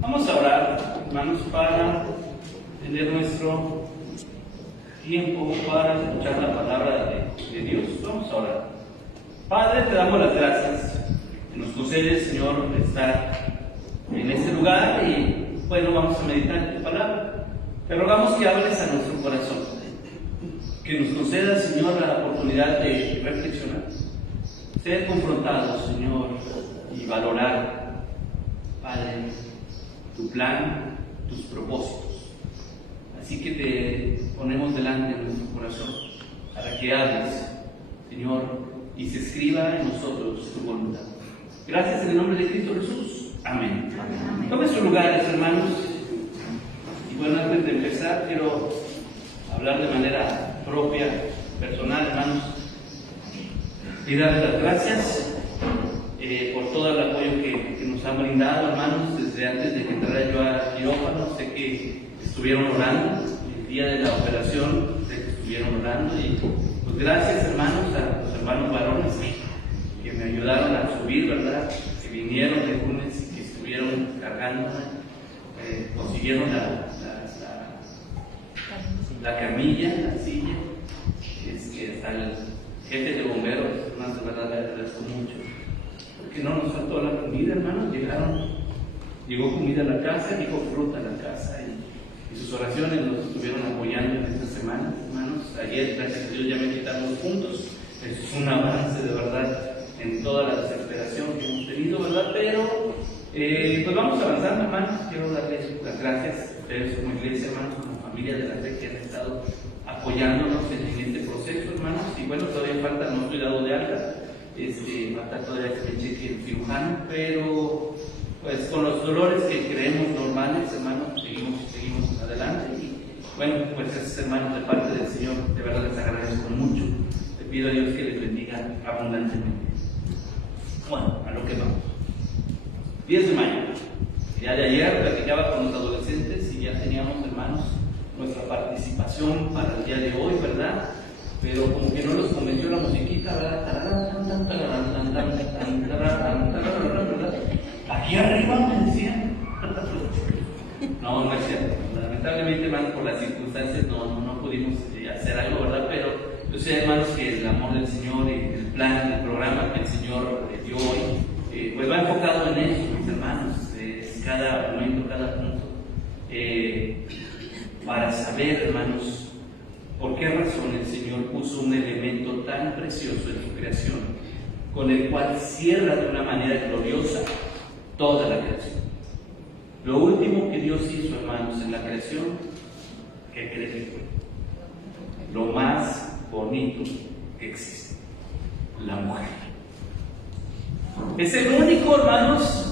Vamos a orar, hermanos, para tener nuestro tiempo para escuchar la palabra de Dios. Vamos a orar. Padre, te damos las gracias que nos concedes, Señor, estar en este lugar y, bueno, vamos a meditar en tu palabra. Te rogamos que hables a nuestro corazón, que nos concedas, Señor, la oportunidad de reflexionar, ser confrontados, Señor, y valorar, Padre, tu plan, tus propósitos. Así que te ponemos delante de nuestro corazón para que hables, Señor, y se escriba en nosotros tu voluntad. Gracias en el nombre de Cristo Jesús. Amén. Tomen sus lugares, hermanos. Y bueno, antes de empezar, quiero hablar de manera propia, personal, hermanos, y darles las gracias por todo el apoyo que nos han brindado, hermanos, desde antes de que entrara yo a quirófano. Sé que estuvieron orando el día de la operación, sé que estuvieron orando, y pues gracias, hermanos, a los hermanos varones que me ayudaron a subir, ¿verdad? Que vinieron de lunes y que estuvieron cargándome, consiguieron la camilla, la silla. Hasta el jefe de bomberos, hermanos, de verdad le agradezco mucho, porque no nos faltó la comida, hermanos. Llegó comida a la casa, llegó fruta a la casa, y sus oraciones nos estuvieron apoyando en esta semana, hermanos. Ayer, gracias a Dios, ya me quitaron los puntos. Eso es un avance, de verdad, en toda la desesperación que hemos tenido, ¿verdad? Pero pues vamos avanzando, hermanos. Quiero darles las gracias a ustedes como iglesia, hermanos, como familia de la fe, que han estado apoyándonos en este proceso, hermanos. Y bueno, todavía falta, no estoy dado de alta, falta todavía que me cheque el cirujano, pero pues con los dolores que creemos normales, hermanos, seguimos adelante. Y bueno, pues esos hermanos, de parte del Señor, de verdad les agradezco mucho. Le pido a Dios que les bendiga abundantemente. Bueno, a lo que vamos. 10 de mayo. Ya de ayer platicaba con los adolescentes y ya teníamos, hermanos, nuestra participación para el día de hoy, ¿verdad? Pero como que no los convenció la musiquita, ¿verdad? Aquí arriba me decían. No es cierto. Lamentablemente, hermanos, por las circunstancias no pudimos hacer algo, ¿verdad? Pero yo sé, hermanos, que el amor del Señor y el plan, el programa que el Señor dio hoy, pues va enfocado en eso, mis hermanos. Cada momento, cada punto, para saber, hermanos, por qué razón el Señor puso un elemento tan precioso en su creación, con el cual cierra de una manera gloriosa toda la creación. Lo último que Dios hizo, hermanos, en la creación, ¿qué creen que fue? Lo más bonito que existe: la mujer. Es el único, hermanos,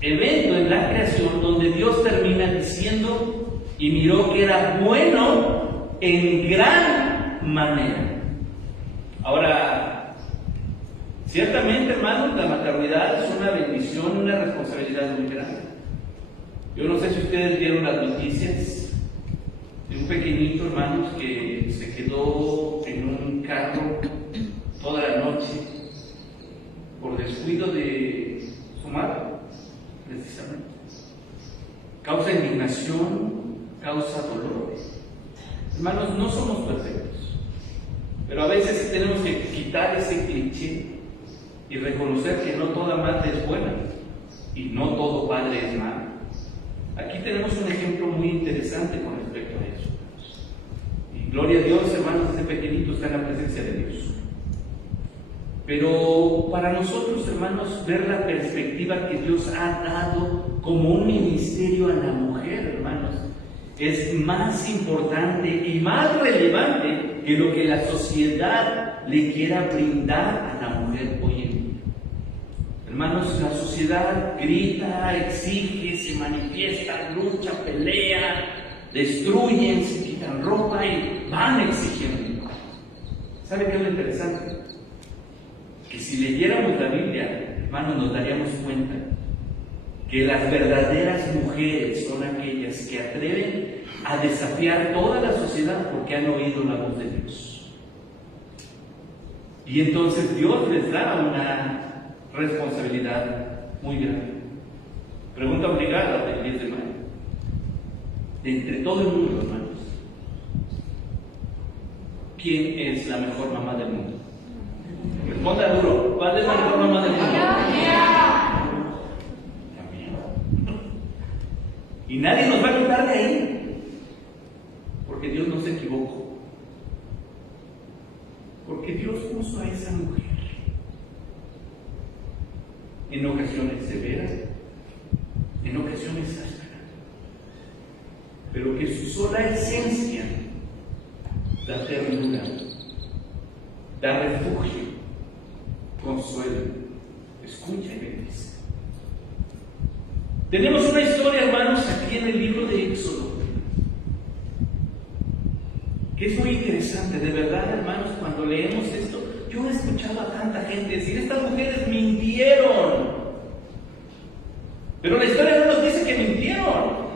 evento en la creación donde Dios termina diciendo: y miró que era bueno en gran manera. Ahora, ciertamente, hermanos, la maternidad es una bendición, una responsabilidad muy grande. Yo no sé si ustedes vieron las noticias de un pequeñito, hermanos, que se quedó en un carro toda la noche por descuido de su madre, precisamente. Causa indignación, causa dolor. Hermanos, no somos perfectos, pero a veces tenemos que quitar ese cliché y reconocer que no toda madre es buena y no todo padre es malo. Aquí tenemos un ejemplo muy interesante con respecto a eso. Y gloria a Dios, hermanos, ese pequeñito está en la presencia de Dios. Pero para nosotros, hermanos, ver la perspectiva que Dios ha dado como un ministerio a la mujer, hermanos, es más importante y más relevante que lo que la sociedad le quiera brindar a la mujer hoy en día. Hermanos, la sociedad grita, exige, se manifiesta, lucha, pelea, destruyen, se quitan ropa y van exigiendo. ¿Sabe qué es lo interesante? Que si leyéramos la Biblia, hermanos, nos daríamos cuenta que las verdaderas mujeres son aquellas que atreven a desafiar toda la sociedad porque han oído la voz de Dios. Y entonces Dios les da una responsabilidad muy grande. Pregunta obligada del 10 de mayo. De entre todo el mundo, hermanos, ¿quién es la mejor mamá del mundo? Responda duro. ¿Cuál es la mejor mamá del mundo? La mía. Y nadie nos va a quitar de ahí. Porque Dios no se equivocó. Porque Dios puso a esa mujer en ocasiones severas, en ocasiones ásperas, pero que su sola esencia da ternura, da refugio, consuelo, escucha y bendice. Tenemos una historia, hermanos, aquí en el libro de Éxodo, que es muy interesante, de verdad, hermanos, cuando leemos esto. Yo he escuchado a tanta gente decir, estas mujeres mintieron. Pero la historia no nos dice que mintieron.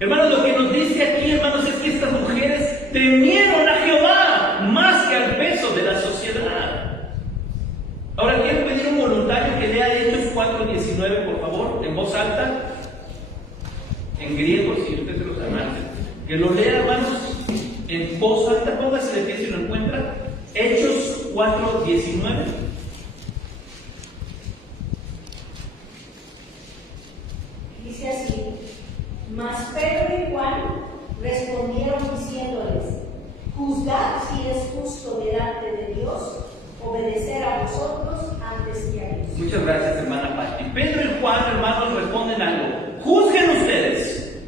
Hermanos, lo que nos dice aquí, hermanos, es que estas mujeres temieron a Jehová más que al peso de la sociedad. Ahora quiero pedir a un voluntario que lea Hechos 4:19, por favor, en voz alta, en griego, si usted se lo sabe, que lo lea, hermanos, en voz alta. Póngase de pie si lo encuentra. Hechos 4:19. Dice así: mas Pedro y Juan respondieron diciéndoles: juzgad si es justo delante de Dios obedecer a vosotros antes que a Dios. Muchas gracias, hermana Patti. Pedro y Juan, hermanos, responden algo. Juzguen ustedes.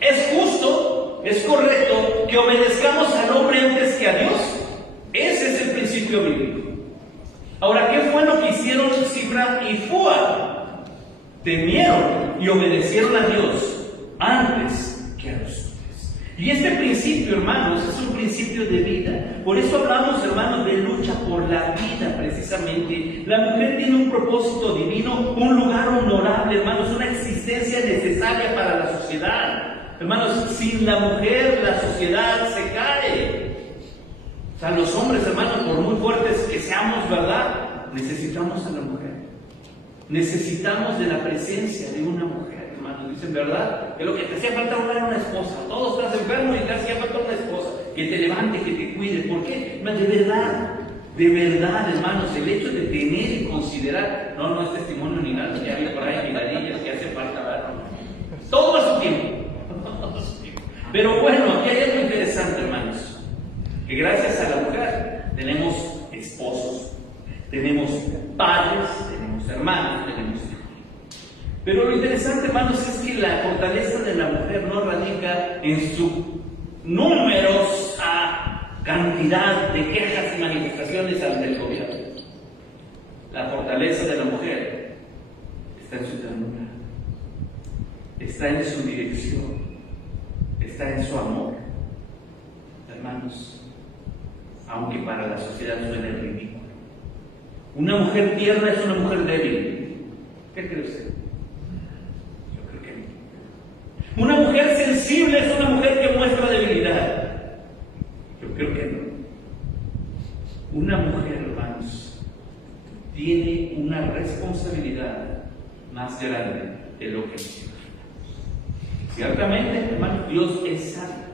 ¿Es justo, es correcto que obedezcamos al hombre antes que a Dios? Ese es el principio bíblico. Ahora, ¿qué fue lo que hicieron Sifra y Fua? Temieron y obedecieron a Dios antes que a los hombres. Y este principio, hermanos, es un principio de vida. Por eso hablamos, hermanos, de lucha por la vida, precisamente. La mujer tiene un propósito divino, un lugar honorable, hermanos, una existencia necesaria para la sociedad. Hermanos, sin la mujer, la sociedad se cae. O sea, los hombres, hermanos, por muy fuertes que seamos, ¿verdad? Necesitamos a la mujer. Necesitamos de la presencia de una mujer, hermanos. Dicen, ¿verdad? Que lo que te hacía falta era una esposa. Todos estás enfermo y te hacía falta una esposa. Que te levante, que te cuide. ¿Por qué? De verdad, hermanos, el hecho de tener y considerar, no es testimonio ni nada, que había por ahí miradillas que hace falta, ¿verdad? Todo a su tiempo. Pero bueno, aquí hay algo interesante, hermanos. Que gracias a la mujer tenemos esposos, tenemos padres, tenemos hermanos, tenemos hijos. Pero lo interesante, hermanos, es que la fortaleza de la mujer no radica en su numerosa cantidad de quejas y manifestaciones ante el gobierno. La fortaleza de la mujer está en su ternura, está en su dirección, está en su amor. Hermanos, aunque para la sociedad suene ridículo, una mujer tierna es una mujer débil. ¿Qué cree usted? Yo creo que no. Una mujer sensible es una mujer que muestra debilidad. Yo creo que no. Una mujer, hermanos, tiene una responsabilidad más grande de lo que es. Ciertamente, hermanos, Dios es sabio.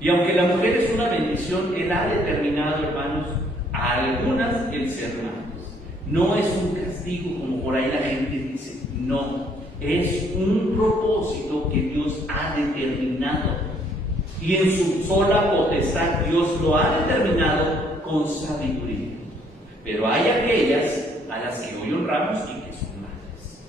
Y aunque la mujer es una bendición, Él ha determinado, hermanos, a algunas el ser madres. No es un castigo como por ahí la gente dice. No, es un propósito que Dios ha determinado. Y en su sola potestad Dios lo ha determinado con sabiduría. Pero hay aquellas a las que hoy honramos y que son madres.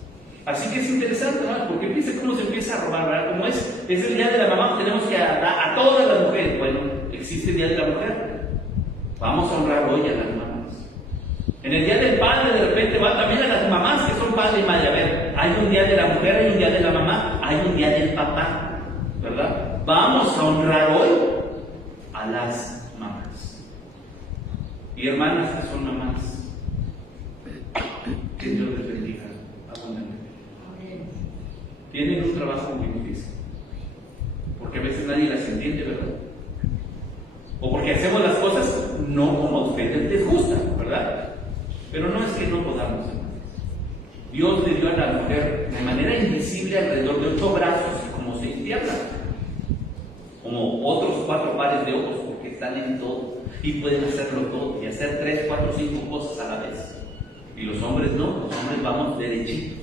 Así que es interesante, ¿no? Porque fíjense cómo se empieza a robar, ¿verdad? Como es el día de la mamá, tenemos que a todas las mujeres. Bueno, existe el día de la mujer. Vamos a honrar hoy a las mamás. En el día del padre, de repente va también a las mamás que son padre y madre. A ver, hay un día de la mujer, hay un día de la mamá, hay un día del papá, ¿verdad? Vamos a honrar hoy a las mamás. Y hermanas que son mamás, que Dios les bendiga abundantemente. Tienen un trabajo muy difícil, porque a veces nadie las entiende, ¿verdad? O porque hacemos las cosas no como a ustedes les gusta, ¿verdad? Pero no es que no podamos, hermanos. Dios le dio a la mujer de manera invisible alrededor de 8 brazos y como 6 piernas, como otros 4 pares de ojos, porque están en todo y pueden hacerlo todo y hacer 3, 4, 5 cosas a la vez. Y los hombres no, los hombres vamos derechitos,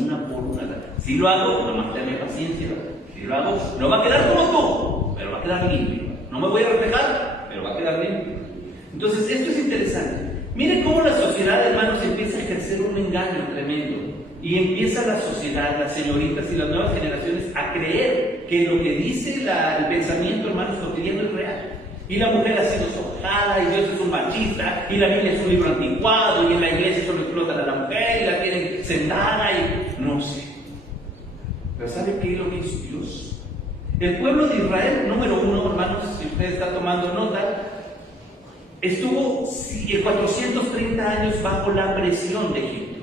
una por una. Si lo hago, nomás tenme paciencia. Si lo hago, no va a quedar como tú, pero va a quedar limpio. No me voy a reflejar, pero va a quedar limpio. Entonces, esto es interesante. Miren cómo la sociedad, hermanos, empieza a ejercer un engaño tremendo. Y empieza la sociedad, las señoritas y las nuevas generaciones a creer que lo que dice el pensamiento, hermanos, cotidiano es real. Y la mujer ha sido sojada, y Dios es un machista, y la Biblia es un libro anticuado, y en la iglesia solo explotan a la mujer, y la tienen sentada, y no sé. Pero ¿sabe qué es lo que hizo Dios? El pueblo de Israel, número 1, hermanos, si usted está tomando nota, estuvo 430 años bajo la presión de Egipto.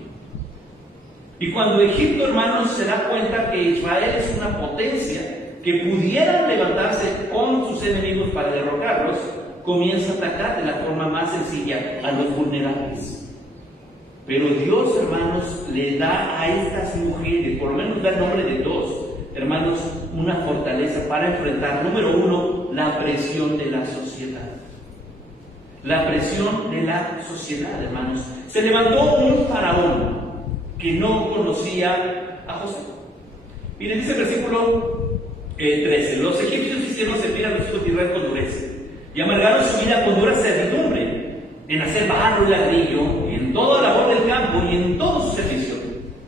Y cuando Egipto, hermanos, se da cuenta que Israel es una potencia, que pudieran levantarse con sus enemigos para derrocarlos, comienza a atacar de la forma más sencilla a los vulnerables. Pero Dios, hermanos, le da a estas mujeres, por lo menos da el nombre de 2, hermanos, una fortaleza para enfrentar, número 1, la presión de la sociedad. La presión de la sociedad, hermanos. Se levantó un faraón que no conocía a José. Miren, dice el versículo 13: los egipcios hicieron servir a los hijos de Israel con dureza, y amargaron su vida con dura servidumbre, en hacer barro y ladrillo, y en toda labor del campo, y en todo su servicio,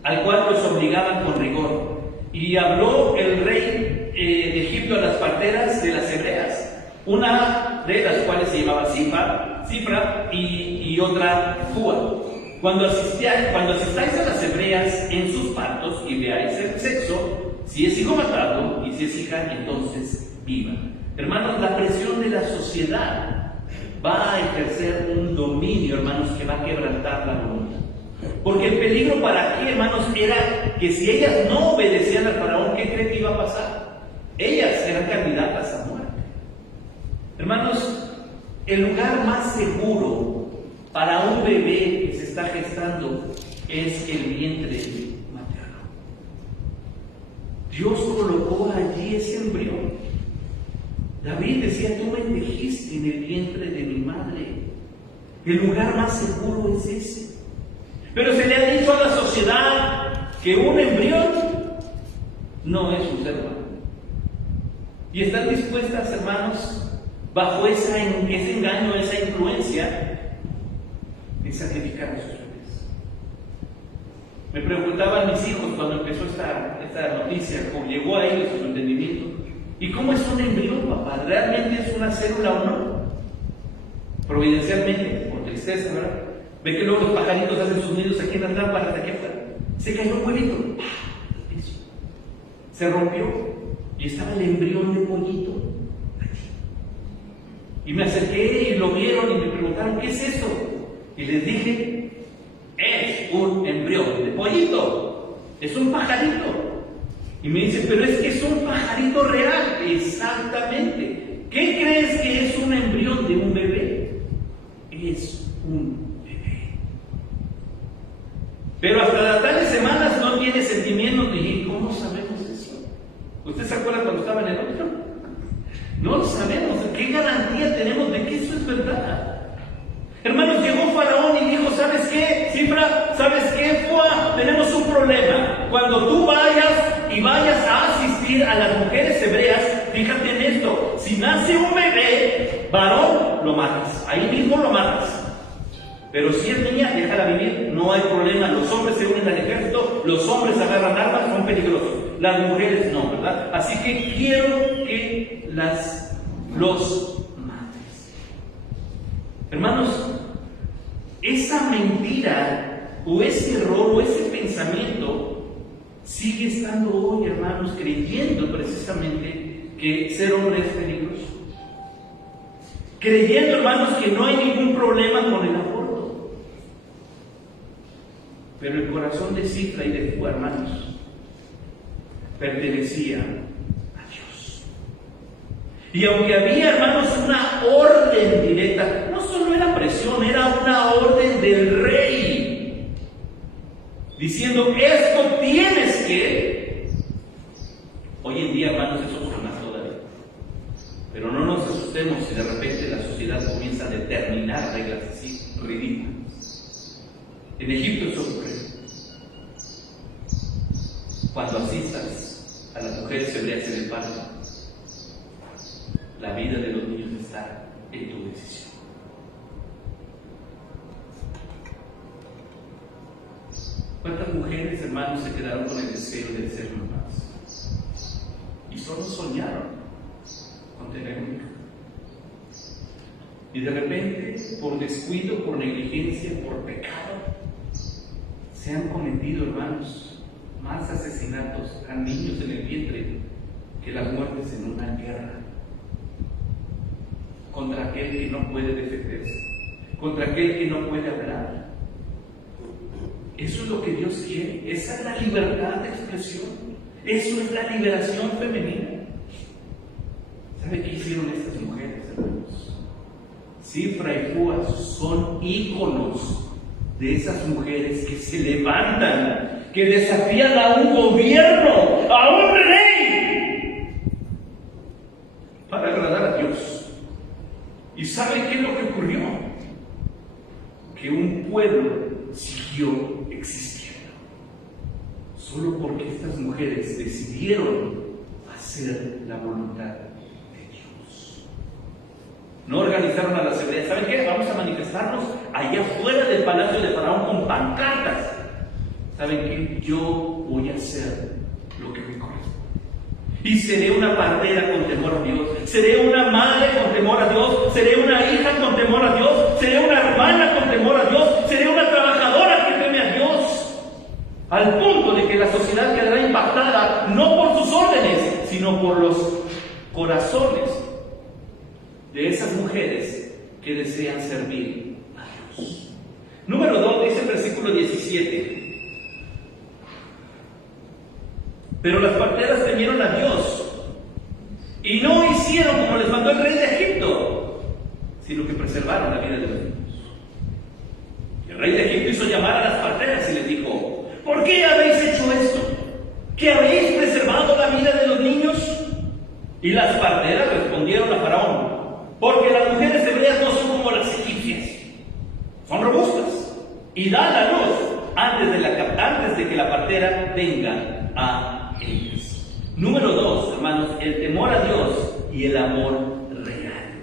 al cual los obligaban con rigor. Y habló el rey de Egipto a las parteras de las hebreas, una de las cuales se llamaba Cifra y otra Fua. Cuando asistáis a las hebreas en sus partos y veáis el sexo, si es hijo matado y si es hija, entonces viva. Hermanos, la presión de la sociedad va a ejercer un dominio, hermanos, que va a quebrantar la voluntad. Porque el peligro para aquí, hermanos, era que si ellas no obedecían al faraón, ¿qué creen que iba a pasar? Ellas eran candidatas a muerte. Hermanos, el lugar más seguro para un bebé que se está gestando es el vientre materno. Dios colocó allí ese embrión. David decía: tú me tejiste en el vientre de mi madre. El lugar más seguro es ese. Pero se le ha dicho a la sociedad que un embrión no es un ser humano. Y están dispuestas, hermanos, bajo ese engaño, esa influencia, de sacrificar a sus bebés. Me preguntaban mis hijos cuando empezó esta noticia, cómo llegó a ellos su entendimiento: ¿y cómo es un embrión, papá? ¿Realmente es una célula o no? Providencialmente, por tristeza, ¿verdad? Ve que luego los pajaritos hacen sus nidos aquí en las lámparas, hasta aquí afuera. Se cayó un huevito, eso. Se rompió y estaba el embrión de pollito aquí. Y me acerqué y lo vieron y me preguntaron: ¿qué es eso? Y les dije: es un embrión de pollito, es un pajarito. Y me dicen: pero es que es un pajarito real. Exactamente. ¿Qué crees que es un embrión de un bebé? Es un bebé. Pero hasta tales semanas no tiene sentimientos. Dije: ¿cómo sabemos eso? ¿Usted se acuerda cuando estaba en el otro? No lo sabemos. ¿Qué garantía tenemos de que eso es verdad? Hermanos, llegó Faraón y dijo: ¿sabes qué, Cifra? ¿Sabes qué, Fua? Tenemos un problema. Cuando tú vayas a asistir a las mujeres hebreas, fíjate en esto: si nace un bebé varón, lo matas. Ahí mismo lo matas. Pero si es niña, déjala vivir, no hay problema. Los hombres se unen al ejército, los hombres agarran armas, son peligrosos. Las mujeres no, ¿verdad? Así que quiero que los mates. Hermanos, esa mentira o ese error o ese pensamiento sigue estando hoy, hermanos, creyendo precisamente que ser hombre es peligroso. Creyendo, hermanos, que no hay ningún problema con el aborto. Pero el corazón de Cifra y de Fua, hermanos, pertenecía a Dios. Y aunque había, hermanos, una orden directa, no solo era presión, era una orden del rey. diciendo, esto tienes que. Hoy en día, hermanos, eso suena más todavía. Pero no nos asustemos si de repente la sociedad comienza a determinar reglas así ridículas. En Egipto eso ocurre. Cuando asistas a las mujeres hebreas en el parto, la vida de los niños está en tu decisión. ¿Cuántas mujeres, hermanos, se quedaron con el deseo de ser mamás? Y solo soñaron con tener un hijo. Y de repente, por descuido, por negligencia, por pecado, se han cometido, hermanos, más asesinatos a niños en el vientre que las muertes en una guerra contra aquel que no puede defenderse, contra aquel que no puede hablar. Eso es lo que Dios quiere. Esa es la libertad de expresión. Eso es la liberación femenina. ¿Sabe qué hicieron estas mujeres, hermanos? Cifra y Fúa son íconos de esas mujeres que se levantan, que desafían a un gobierno, a un rey, para agradar a Dios. ¿Y sabe qué es lo que ocurrió? Que un pueblo siguió existiendo, solo porque estas mujeres decidieron hacer la voluntad de Dios. No organizaron a las hebreas. ¿Saben qué? Vamos a manifestarnos allá afuera del palacio de Faraón con pancartas. ¿Saben qué? Yo voy a hacer lo que me corresponde. Y seré una partera con temor a Dios, seré una madre con temor a Dios, seré una hija con temor a Dios, seré una hermana con temor a Dios, seré una trabajadora que teme a Dios. Al punto de que la sociedad quedará impactada no por sus órdenes, sino por los corazones de esas mujeres que desean servir a Dios. Número 2, dice el versículo 17. Pero las parteras temieron a Dios y no hicieron como les mandó el rey de Egipto, sino que preservaron la vida de los niños. El rey de Egipto hizo llamar a las parteras y les dijo: ¿por qué habéis hecho esto? ¿Que habéis preservado la vida de los niños? Y las parteras respondieron a Faraón: porque las mujeres hebreas no son como las egipcias, son robustas y dan a luz antes de que la partera venga a ellas. Número 2, hermanos, el temor a Dios y el amor real.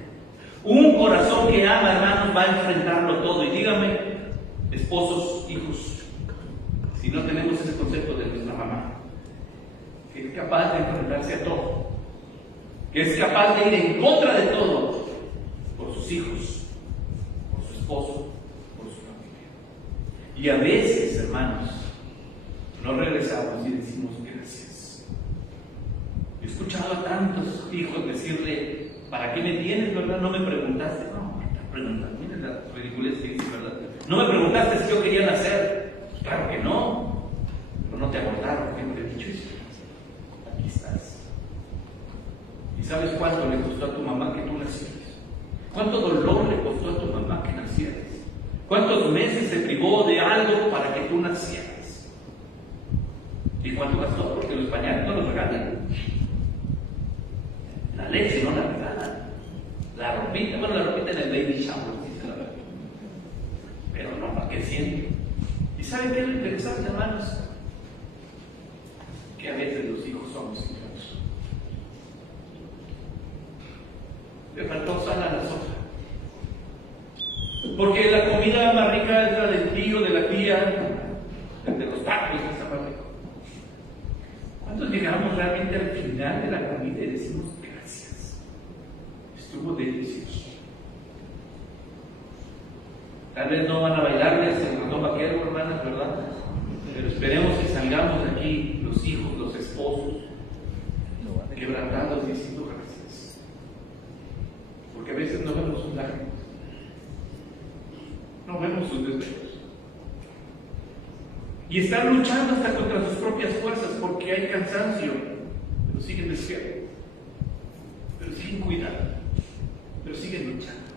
Un corazón que ama, hermanos, va a enfrentarlo todo. Y díganme, esposos, hijos, si no tenemos ese concepto de nuestra mamá, que es capaz de enfrentarse a todo, que es capaz de ir en contra de todo, por sus hijos, por su esposo, por su familia. Y a veces, hermanos, no regresamos y decimos gracias. He escuchado a tantos hijos decirle: ¿para qué me tienes, verdad? No me preguntaste. No, me están preguntando. Miren la ridiculez que dice, ¿verdad? No me preguntaste si yo quería nacer. Pues claro que no. Pero no te abordaron. ¿Qué no te he dicho eso? Aquí estás. ¿Y sabes cuánto le costó a tu mamá que tú nacieras? ¿Cuánto dolor le costó a tu mamá que nacieras? ¿Cuántos meses se privó de algo para que tú nacieras? ¿Y cuánto gastó? Porque los pañales no los regalan. La leche no la regalan. La ropita, bueno, la ropita en el baby shower, sí se la regalan. Pero no, ¿para qué siente? ¿Y saben qué es lo interesante, hermanos? Que a veces los hijos somos ingratos. Le faltó sal a la sopa. Porque la comida más rica es la del tío, de la tía, de los tacos, de esa parte. ¿Cuántos llegamos realmente al final de la comida y decimos gracias? Estuvo delicioso. Tal vez no van a bailarle hasta el ratón vaquero, hermanas, ¿verdad? Pero esperemos que salgamos de aquí, los hijos, los esposos, quebrantados diciendo gracias. Porque a veces no vemos sus lágrimas, no vemos sus desvelos. Y están luchando hasta contra sus propias fuerzas porque hay cansancio, pero siguen despiertos, pero siguen cuidando, pero siguen luchando.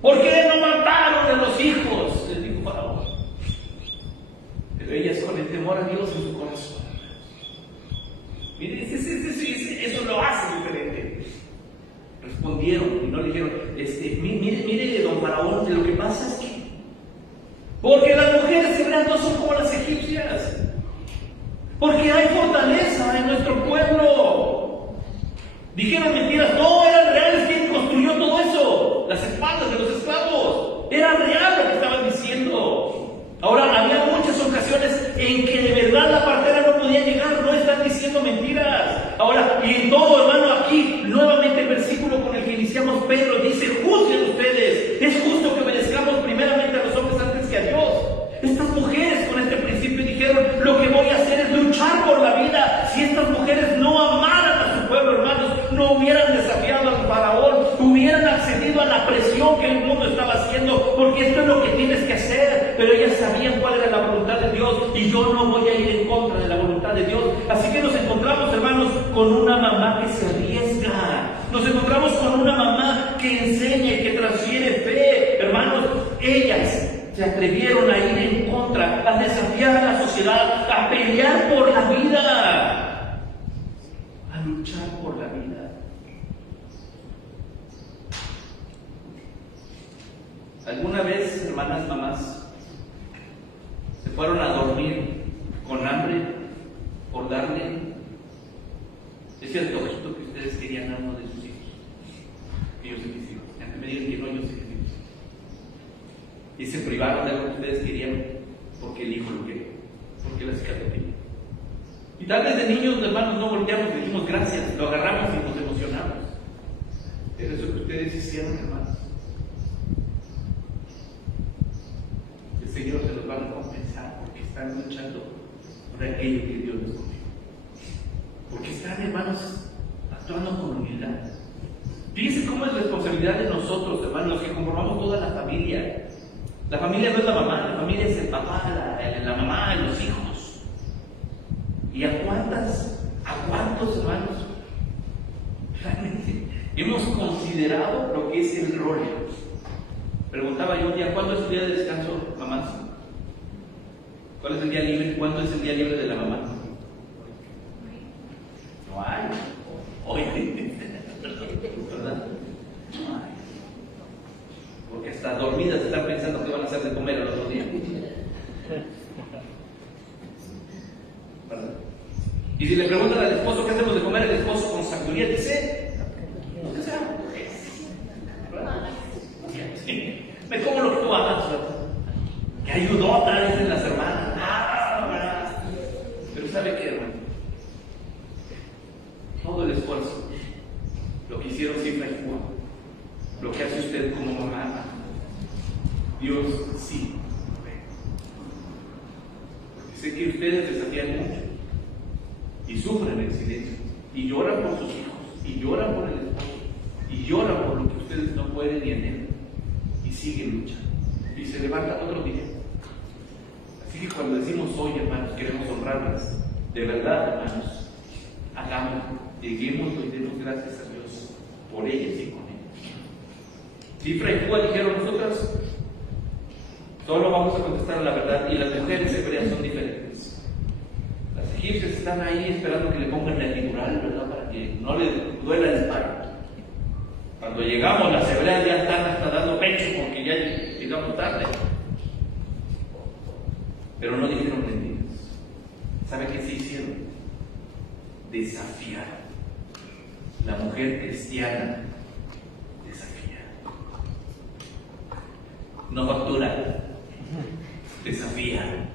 ¿Por qué no mataron a los hijos?, les dijo Faraón. Faraón, lo que pasa es que, porque las mujeres hebreas no son como las egipcias, porque hay fortaleza en nuestro pueblo. Dijeron mentiras, no, eran reales. ¿Quién construyó todo eso? Las espaldas de los esclavos. Era real lo que estaban diciendo. Ahora, había muchas ocasiones en que de verdad la partera no podía llegar, no están diciendo mentiras. Ahora, y en todo, hermano, aquí, nuevamente el versículo con el que iniciamos Pedro dice, juzguen ustedes. Es justo que obedezcamos primeramente a los hombres antes que a Dios. Estas mujeres con este principio dijeron, lo que voy a hacer es luchar por la vida. Si estas mujeres no amaran a su pueblo, hermanos, no hubieran desafiado al faraón, hubieran accedido a la presión que el mundo estaba haciendo, porque esto es lo que tienes que hacer. Pero ellas sabían cuál era la voluntad de Dios, y yo no voy a ir en contra de la voluntad de Dios. Así que nos encontramos, hermanos, con una mamá que se arriesga. Nos encontramos con una mamá que enseña y que transfiere fe. Hermanos, ellas se atrevieron a ir en contra, a desafiar a la sociedad, a pelear por la vida, a luchar por la vida. ¿Alguna vez, hermanas mamás, se fueron a dormir con hambre por darle ese antojito que ustedes querían a uno de sus hijos? Que yo sé que sí, aunque me digan que no, yo sé que sí. Y se privaron de lo que ustedes querían porque el hijo lo quería, porque la chica lo quería. Y tal vez de niños, hermanos, no volteamos, dijimos gracias, lo agarramos y nos emocionamos. Pero eso que ustedes hicieron, hermanos, el Señor se los va a recompensar porque están luchando por aquello que Dios les confió. Porque están, hermanos, actuando con humildad. Fíjense cómo es responsabilidad de nosotros, hermanos, los que conformamos toda la familia. La familia no es la mamá, la familia es el papá, la mamá, los hijos. ¿Y a cuántos, hermanos, realmente hemos considerado lo que es el rol? Preguntaba yo un día, ¿cuándo es el día de descanso, mamás? ¿Cuál es el día libre? ¿Cuándo es el día libre de la mamá? No hay. Hoy, ¿verdad? No hay. Porque hasta dormidas están pensando que van a hacer de comer el otro día. ¿Verdad? Y si le preguntan al esposo qué hacemos de comer, el esposo con sabiduría dice, no sé, sí, me como lo que tú hagas, ¿verdad? Que ayudota, dicen las hermanas. ¿Verdad? Pero ¿sabe qué, hermano? Todo el esfuerzo, lo que hicieron siempre es bueno. Lo que hace usted como mamá, Dios sí lo ve. Porque sé que ustedes desafían mucho y sufren en silencio y lloran por sus hijos y lloran por el esposo y lloran por lo que ustedes no pueden ni anhelan y siguen luchando y se levantan otro día. Así que cuando decimos hoy, hermanos, queremos honrarlas, de verdad, hermanos, hagámoslo, lleguémoslo y demos gracias a Dios por ellas y con ellas. Cifra y Púa dijeron, nosotras solo vamos a contestar la verdad, y las mujeres hebreas son diferentes. Las egipcias están ahí esperando que le pongan el epidural, ¿verdad? Para que no les duela el parto. Cuando llegamos, las hebreas ya están hasta dando pecho porque ya llegamos tarde. Pero no dijeron mentiras. ¿Sabe qué se hicieron? Desafiar. La mujer cristiana desafía. No factura. Desafía.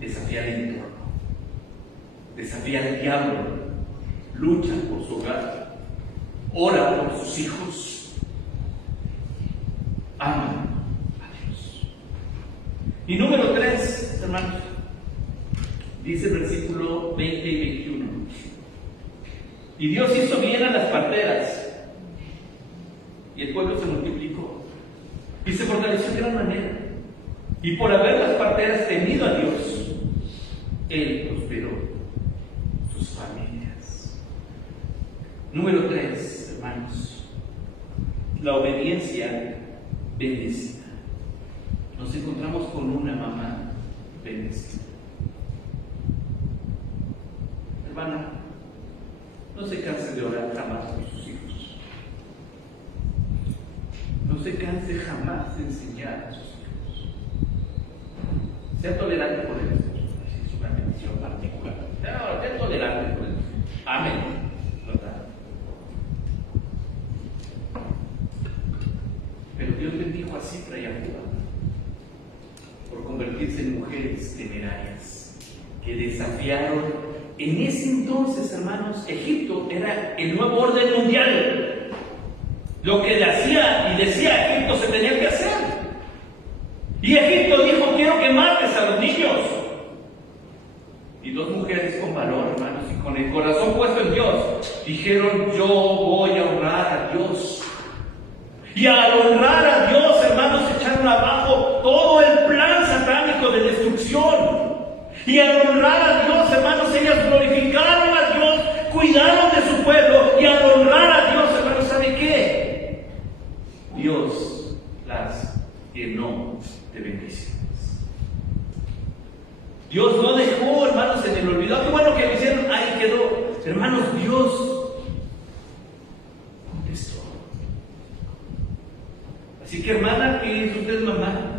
Desafía el entorno. Desafía al diablo. Lucha por su hogar. Ora por sus hijos. Ama a Dios. Y número 3, hermanos, dice el versículo 20 y 21. Y Dios hizo bien a las parteras, y el pueblo se multiplicó, y se fortaleció de gran manera. Y por haber las parteras temido a Dios, Él prosperó sus familias. Número 3, hermanos, la obediencia bendecida. Nos encontramos con una mamá bendecida. Hermana, no se canse de orar jamás por sus hijos. No se canse jamás de enseñar a sus hijos. Sea tolerante por él. Es una bendición particular. Sea tolerante por él. Amén. ¿Verdad? Pero Dios bendijo a Cifra y a Púa por convertirse en mujeres temerarias que desafiaron. En ese entonces, hermanos, Egipto era el nuevo orden mundial. Lo que le hacía y decía Egipto se tenía que hacer. Y Egipto dijo: quiero que mates a los niños. Y dos mujeres con valor, hermanos, y con el corazón puesto en Dios, dijeron: yo voy a honrar a Dios. Y al honrar a Dios, hermanos, echaron abajo todo el plan satánico de destrucción. Y al honrar a Dios, hermanos, ellas glorificaron a Dios, cuidaron de su pueblo. Y al honrar a Dios, hermanos, ¿sabe qué? Dios las llenó de bendiciones. Dios no dejó, hermanos, en el olvido. Qué bueno que lo hicieron, ahí quedó. Hermanos, Dios contestó. Así que, hermana, que es usted mamá,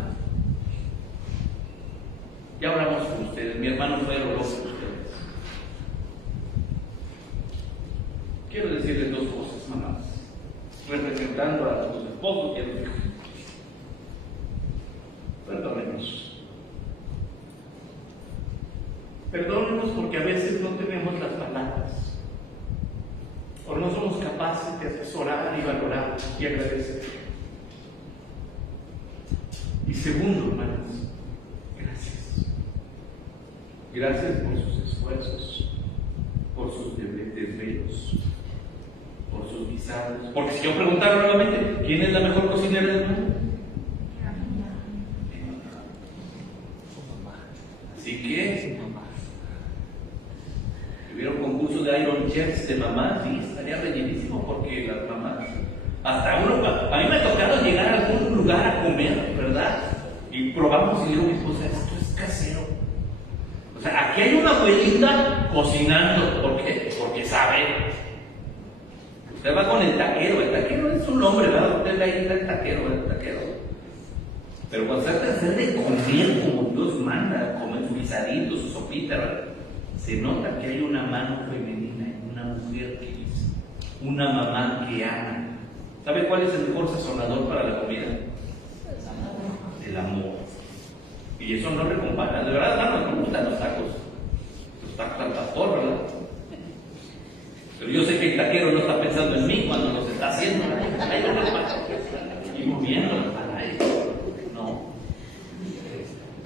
ya hablamos con ustedes. Mi hermano fue doloroso con ustedes. Quiero decirles dos cosas, mamás, representando a los esposos y a los hijos. Perdónenos. Perdónenos porque a veces no tenemos las palabras, o no somos capaces de asesorar y valorar y agradecer. Y segundo, hermanos, gracias. Gracias por sus esfuerzos, por sus desvelos, por sus guisados. Porque si yo preguntara nuevamente, ¿quién es la mejor cocinera del mundo? Así que, si hubiera un concurso de Iron Chefs de mamás, sí, estaría rellenísimo, porque las mamás, hasta uno, a mí me ha tocado llegar a algún lugar a comer, ¿verdad? Y probamos y digo, mi esposa, esto es casero. O sea, aquí hay una abuelita cocinando. ¿Por qué? Porque sabe. Usted va con el taquero es un nombre, ¿verdad? Usted va a ir al taquero. Pero cuando se trata de hacer de comer como Dios manda, comer su guisadito, su sopita, ¿verdad? Se nota que hay una mano femenina, una mujer que dice, una mamá que ama. ¿Sabe cuál es el mejor sazonador para la comida? El amor. Y eso no recompara. De verdad, hermano, me gustan los tacos al pastor, ¿verdad? Pero yo sé que el taquero no está pensando en mí cuando los está haciendo. Y moviendo. No.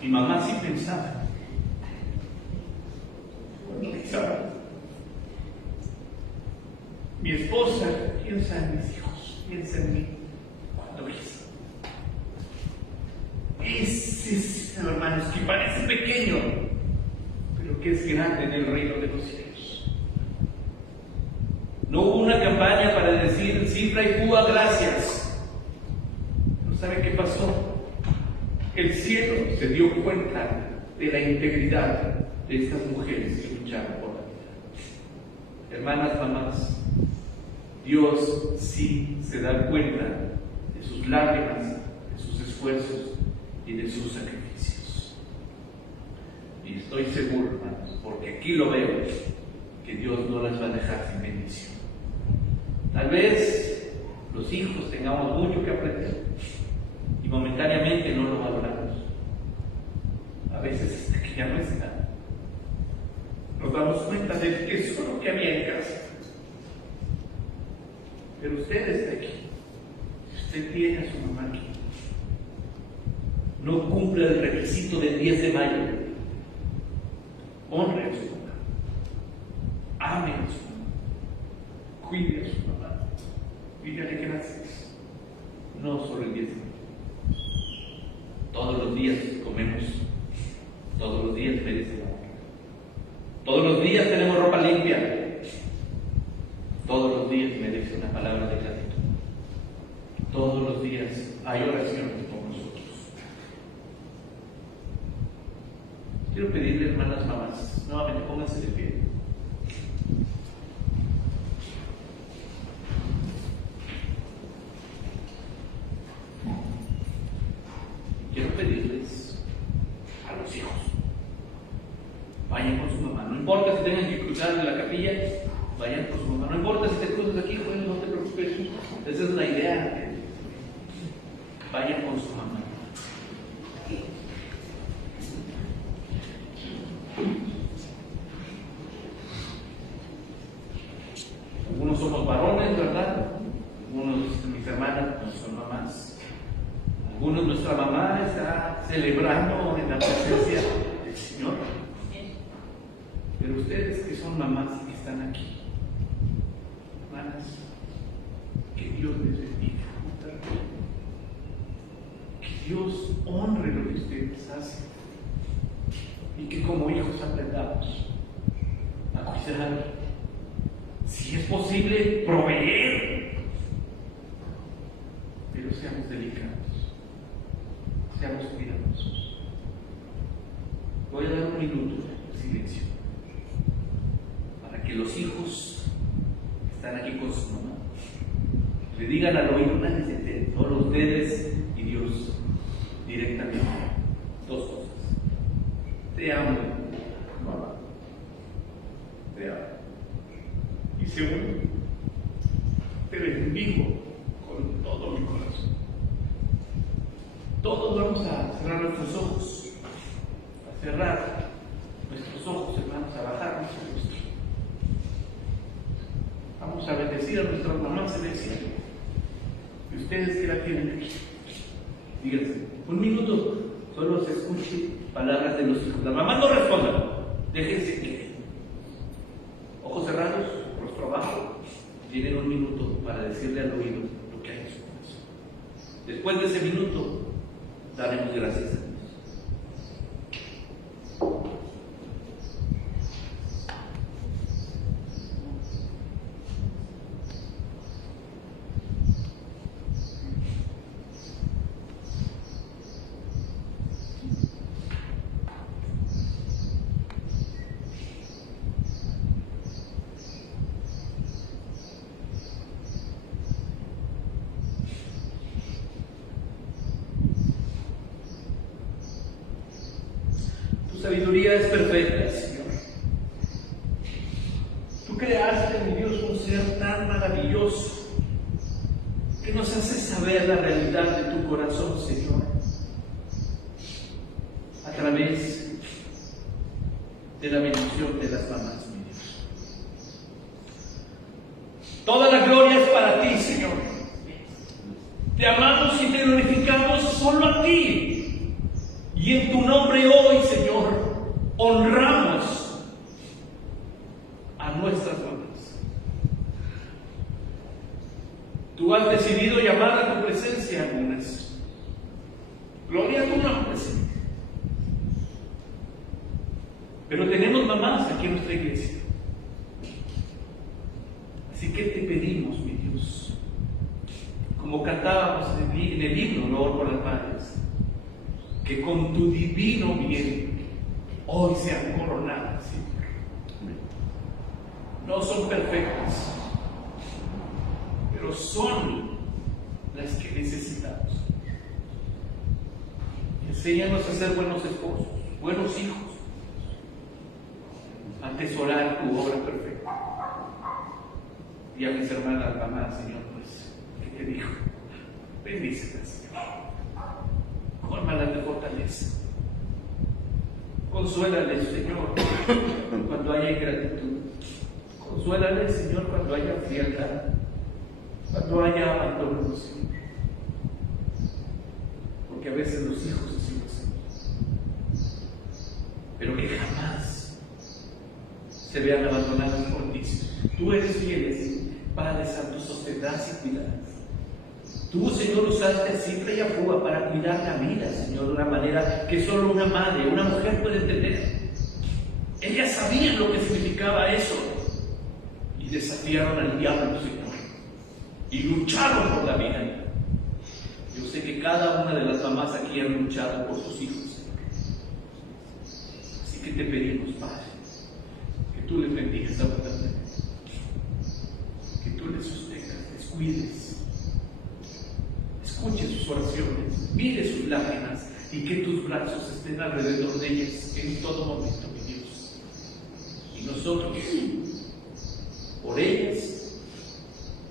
Mi mamá sí pensaba. Mi esposa piensa en mis hijos, piensa en mí cuando quiso. Ese es, hermanos, que parece pequeño, pero que es grande en el reino de los cielos. No hubo una campaña para decir Cifra y Púa, gracias. ¿No sabe qué pasó? El cielo se dio cuenta de la integridad de estas mujeres que lucharon por la vida. Hermanas, mamás, Dios sí se da cuenta de sus lágrimas, de sus esfuerzos y de sus sacrificios. Y estoy seguro, hermanos, porque aquí lo veo, que Dios no las va a dejar sin bendición. Tal vez los hijos tengamos mucho que aprender y momentáneamente no lo valoramos. A veces hasta que ya no está, nos damos cuenta del tesoro que había en casa. Pero usted está aquí. Usted tiene a su mamá aquí. No cumple el requisito del 10 de mayo. Honre a su mamá. Ame a su mamá. Cuide a su mamá. Dígale gracias. No solo el 10 de mayo. Todos los días comemos. Todos los días merece amor. Todos los días tenemos ropa limpia. Todos los días merece una palabra de gratitud. Todos los días hay oraciones por nosotros. Quiero pedirle, hermanas, mamás, nuevamente pónganse de pie. quiero pedirles a los hijos, vayan con su mamá. No importa si tengan que cruzar de la capilla, vayan con su mamá. No importa si te cruzas aquí, bueno, no te preocupes. Esa es la idea. Vayan con su mamá. Algunos somos varones, ¿verdad? Algunos de mis hermanas no son mamás. Algunos, nuestra mamá está celebrando en la presencia del Señor. Pero ustedes que son mamás y que están aquí, hermanas, que Dios les bendiga. Que Dios honre lo que ustedes hacen. Y que como hijos aprendamos a cuidar. Si es posible, proveer. Pero seamos delicados. Seamos cuidadosos. Voy a dar un minuto de silencio para que los hijos que están aquí con su mamá le digan al oído, solo ustedes y Dios directamente, dos cosas. Te amo, mamá. Te amo. Y segundo, te bendigo con todo mi corazón. Todos vamos a cerrar nuestros ojos, a cerrar nuestros ojos, hermanos, a bajar nuestro rostro. Vamos a bendecir a nuestra mamá celestial. Y ustedes que la tienen aquí, díganse, un minuto, solo se escuche palabras de los hijos. Las mamás no respondan, déjense que. Ojos cerrados, rostro abajo, tienen un minuto para decirle al oído lo que hay en su corazón. Después de ese minuto, daremos gracias a Dios. Tu sabiduría es perfecta, Señor. Tú creaste, mi Dios, un ser tan maravilloso que nos hace saber la realidad de tu corazón, Señor, a través de la bendición de las mamás, mi Dios. Toda la gloria es para ti, Señor. Te amamos y te glorificamos solo a ti. Y en tu nombre hoy, Señor, honramos a nuestras mamás. Tú has decidido llamar a tu presencia a algunas. Gloria a tu nombre, Señor. Pero tenemos mamás aquí en nuestra iglesia. Así que te pedimos, mi Dios, como cantábamos en el himno, no por las madres, que con tu divino bien hoy sean coronadas, Señor. No son perfectas, pero son las que necesitamos. Enséñanos a ser buenos esposos, buenos hijos, a atesorar tu obra perfecta. Y a mis hermanas mamás, Señor, pues, ¿qué te dijo? Bendícelas, Señor. Cólmalas de fortaleza. Consuélales, Señor, cuando haya ingratitud. Consuélales, Señor, cuando haya frialdad, cuando haya abandono, Señor. Porque a veces los hijos así lo hacen. Pero que jamás se vean abandonados por ti. Tú eres fiel, Padre Santo, sostendrás y cuidarás. Tú, Señor, usaste a Cifra y a Fua para cuidar la vida, Señor, de una manera que solo una madre, una mujer puede entender. Ellas sabían lo que significaba eso y desafiaron al diablo, Señor, y lucharon por la vida. Yo sé que cada una de las mamás aquí han luchado por sus hijos, Señor. Así que te pedimos, Padre, que tú les bendigas abundantemente, que tú les sostengas, les cuides. Escuche sus oraciones, mire sus lágrimas, y que tus brazos estén alrededor de ellas en todo momento, mi Dios. Y nosotros, por ellas,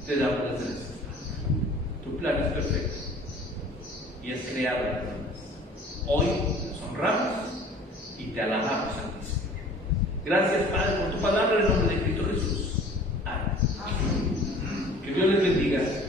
te damos las gracias. Tu plan es perfecto y es crear las personas. Hoy nos honramos y te alabamos a ti, Señor. Gracias, Padre, por tu palabra en el nombre de Cristo Jesús. Amén. Que Dios les bendiga.